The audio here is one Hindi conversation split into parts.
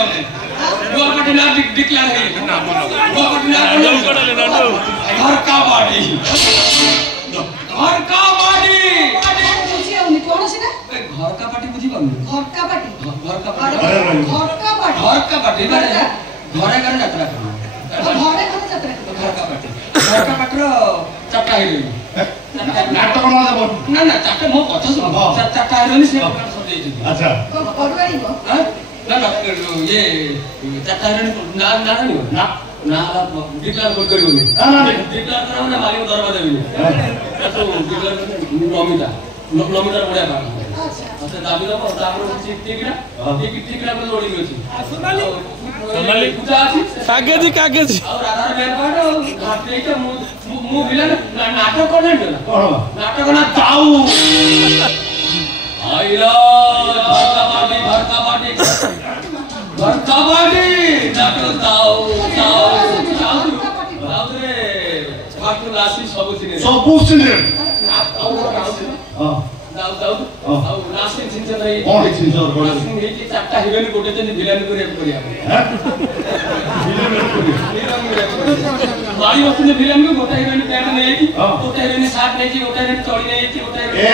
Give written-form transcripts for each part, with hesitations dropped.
जाऊँ वो पार्टी ना डिक्लेयर है वो पार्टी ना घर का बाड़ी कौन सी ना घर का पार्टी बुझी पाऊँ घर का पार्टी घर का पार्टी घरे घरे यात्रा घर का पार्टी चार्टा हिरोइन नाटक ना देबो ना चार्टा मो कथा सुन चार्टा हिरोइन से सब देई अच्छा ना ये चार्टा हिरोइन ना ना ना ना डिक्लेयर कर करियोनी ना डिक्लेयर कराओ ना मालिक दरबार देबी तो डिक्लेयर नमिता बढिया पार्टी अच्छा दाबी दबो तापर टिकटा को जोड़ी अछि सोनाली पूजा अछि कागज और आधार बैंक कार्ड घाटे के मु विलन नाटक करने देला नाटक ना ताऊ आइला घर का पार्टी नाटक ताऊ रे फाटू लासी सब सिने दाऊ लास्ट सीन रही कौन सीन और बोले सीन है कि चारटा हिरोइन गोटे जन विलेन को रेप करिया हैं बाड़ी वस्तु ने विलेन को गोटे हिरोइन पैंट नहीं की गोटे हिरोइन शर्ट नहीं की गोटे हिरोइन चोली नहीं की गोटे हिरोइन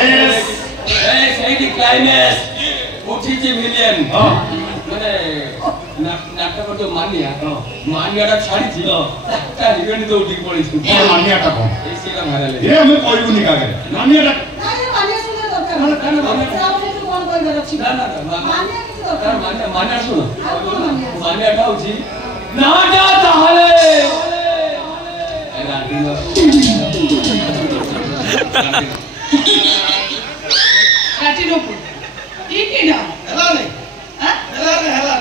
ए सही क्लाइमैक्स उठी जे विलेन माने नाटक जो मानिया छाड़ी थी ता हिरोइन तो उठी पड़ी थी मानिया का कौन ए सीधा मारे ले ए मैं कोई नहीं कागे मानिया मानिया सुन मानिया ठाउची नाटा ताहले राटिनो ठीक है ना हेला नहीं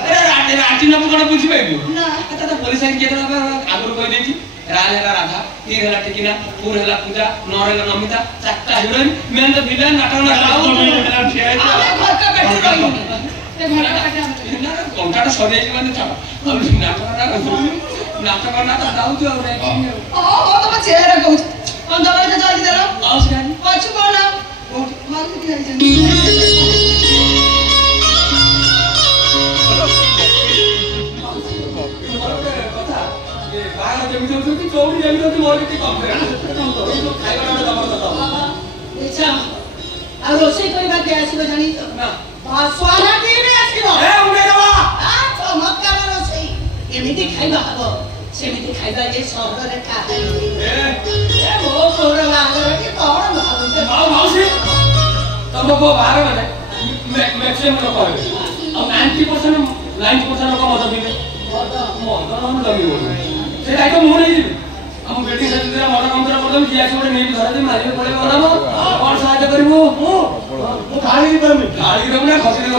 हेला राटिनो को बुझी पाइबो ना आता तो पुलिस के केतरा आगुर कहि देची राज हेला राधा तीर हेला टिकिना पूर हेला पूजा नर हेला नमिता चारटा हिरोइन मेन तो विलन नाटक ना ताऊ घर का बैठी रही ते घर का बैठी ना कंटाटा सरी जाई माने छाड़ अब नाटक ना तो ताऊ जो रे ओ तो चेहरा कहू अंदर के जाई देला आउस गानी पाछु कोना मार के आई जानी जमी जो कि चौड़ी जमी जो मोर के काम करे ए जो खाइबा ना दबा दबा अच्छा आ रोसे करबा के आसीबो जानी ना स्वाना के ने आसीबो ए उमे दबा आ चमत्कार रोसे एमिति खाइबा हबो सेमिति खाइबा जे सहर रे खाए ए मो कोरवा आगर के कोण भागो माउसी तब को बाहर माने मैक्सिमम लोग कहबे अब 90% 90% लोग मत दिले मत हम लगी बोल से आइटम हो नहीं हम बेटी से तेरा मर्डर मंत्र बोलम किया छोड़े नहीं धरा दे मारियो पड़े बनाबो और सहायता करिवो वो गाड़ी पर में गाड़ी रे ना खसी रे